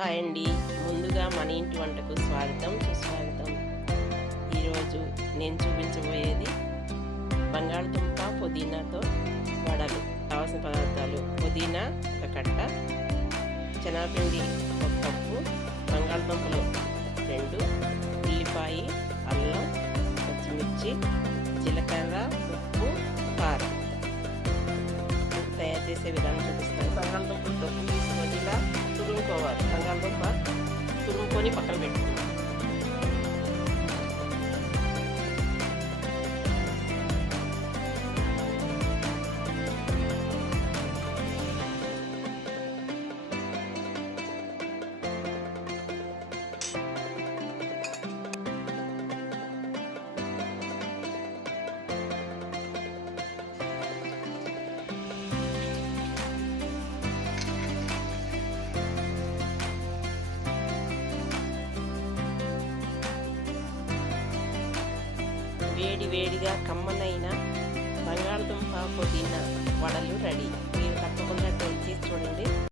Hi అండి. ముందుగా మన ఇంటి వంటకు స్వాగతం, సుస్వాగతం. ఈరోజు నేను చూపించబోయేది బంగాళదుంప పుదీనాతో వడలు. కావాల్సిన పదార్థాలు: పుదీనా ఒక కట్ట, శనగపిండి ఒక కప్పు, బంగాళదుంపలు 2, ఉల్లిపాయ, అల్లం, పచ్చిమిర్చి, జీలకర్ర, ఉప్పు, కారం. తయారు చేసే విధానం చూపిస్తాను. బంగాళదుంపలు తొక్కు తీసుకొని ఇలా తురుముకోవాలి. బంగాళదుంప తురుముకొని పక్కన పెట్టుకోవాలి. వేడిగా కమ్మనైన బంగాళదుంప పుదీనా వడలు రెడీ. మీరు తప్పకుండా ట్రై చేసి చూడండి.